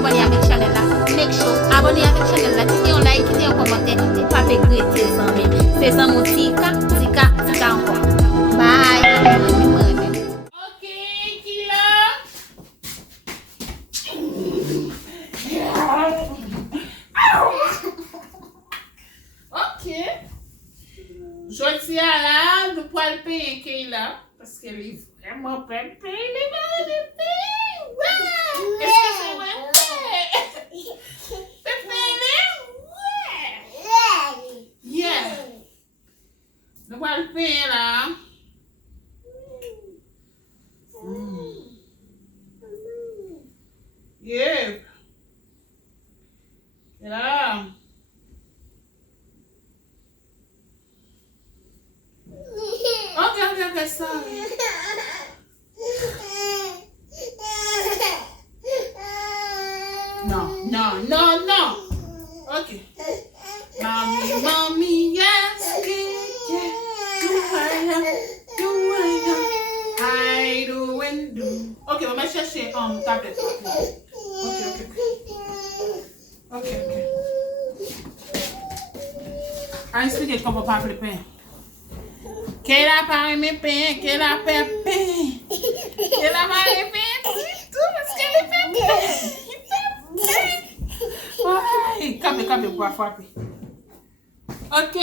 abonné avec channel là. Make sure abonné avec channel là. Quittez un like, quittez un commentaire. Et pas regretter ça. C'est ça mon tika encore. Bye. Ok, qui là? Ok. Je dis à là, nous pouvons le payer qui là. Parce qu'elle est vraiment pas payée. Ouais. Est-ce que c'est vrai? C'est payé? Ouais. Yeah. Nous pouvons le payer là. Yeah. Et là. Ok, sorry. No. Ok. Mommy, yes, yeah. Do I do and do. Ok, on va chercher tablette. Ok. A expliquer comment pas le pain. Qu'elle a pas aimé pain, qu'elle a pas pain. Qu'elle a pas aimé pain, tout parce qu'elle est pain. Ouais, calme, pour frapper. Ok.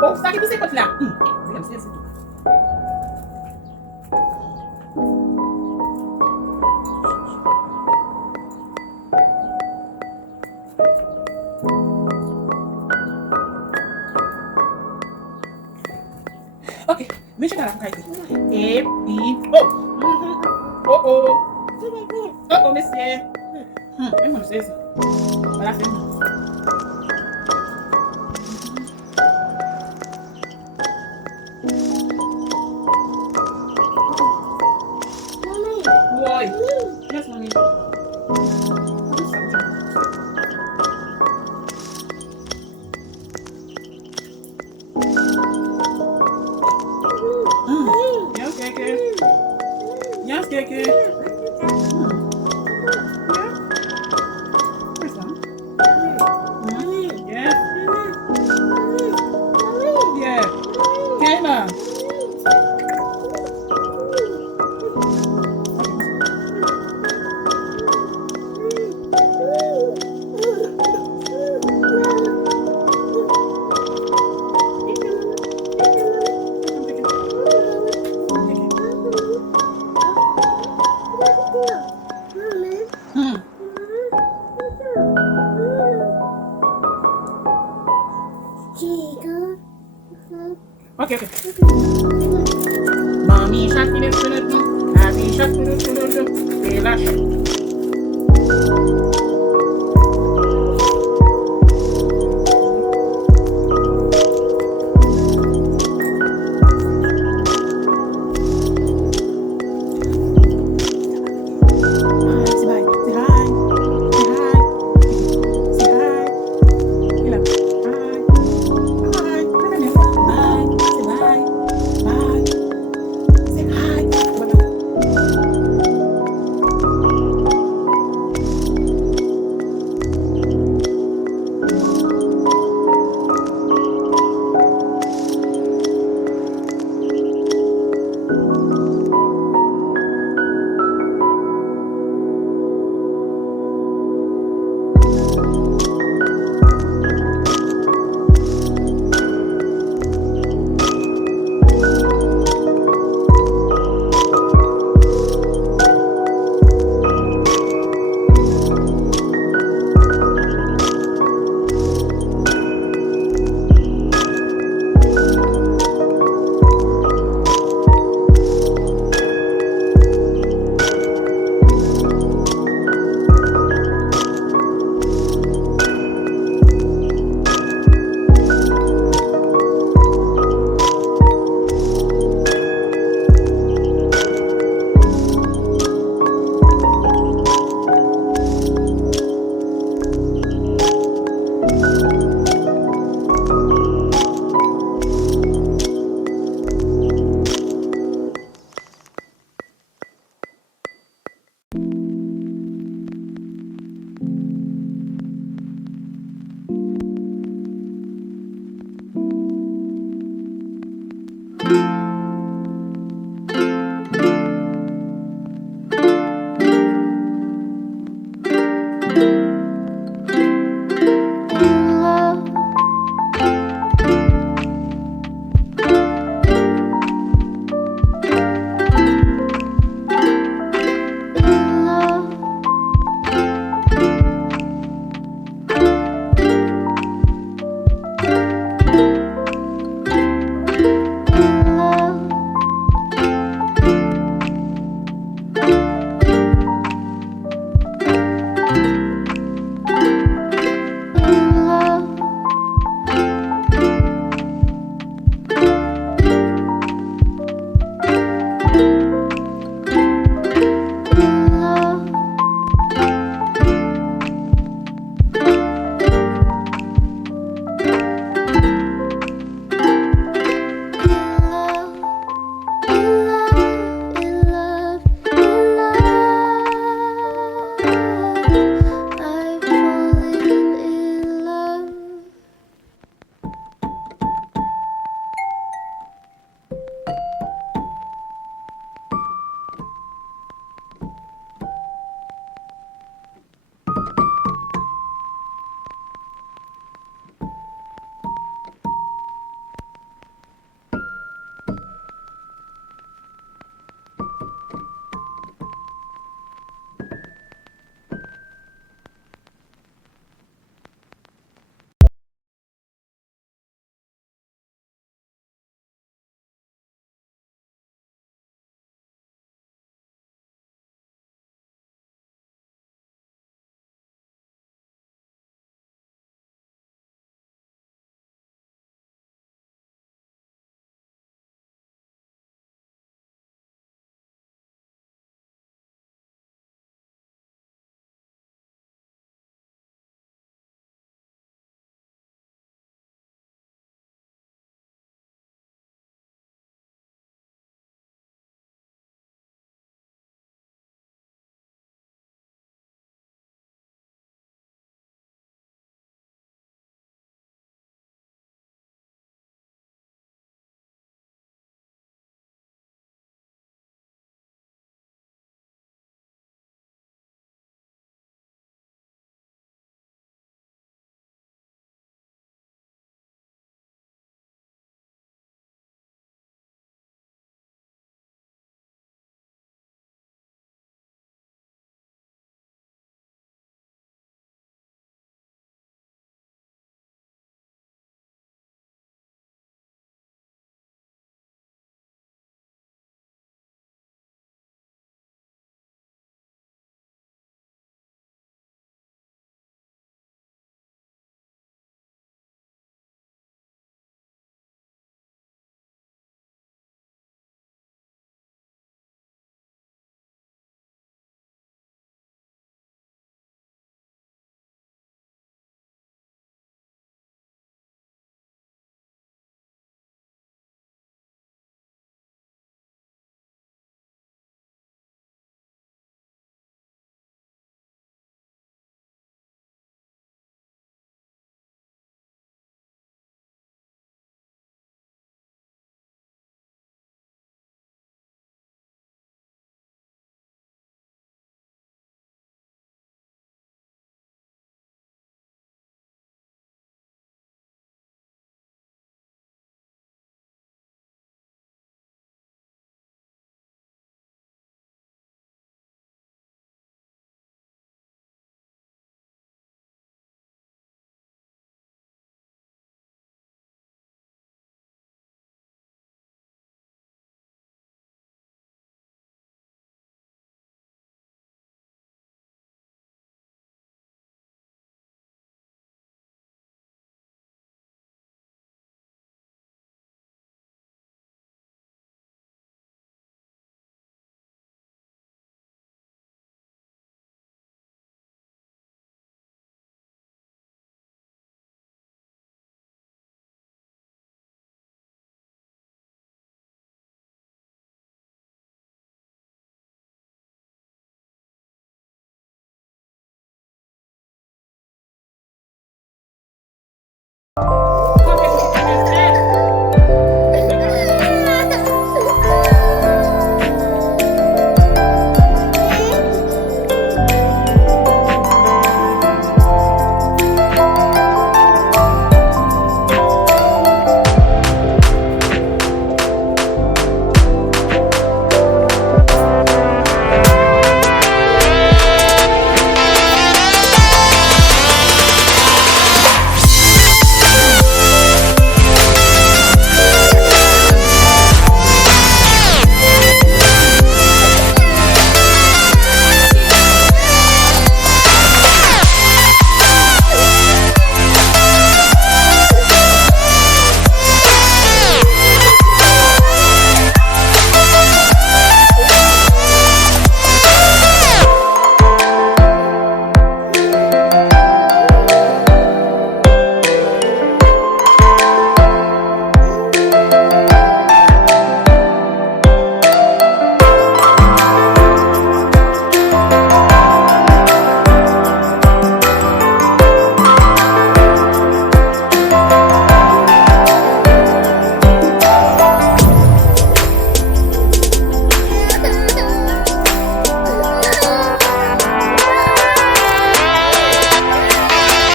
Oh, ça qui c'est là. C'est tout. Ok, mais je vais la faire. Et puis, oh, monsieur. Moi, c'est ça. Voilà, c'est bon. Why? Yes, mommy. Yes, Keke. Yeah. Kayla. Ok. Mommy shark, Happy shark, et lâche.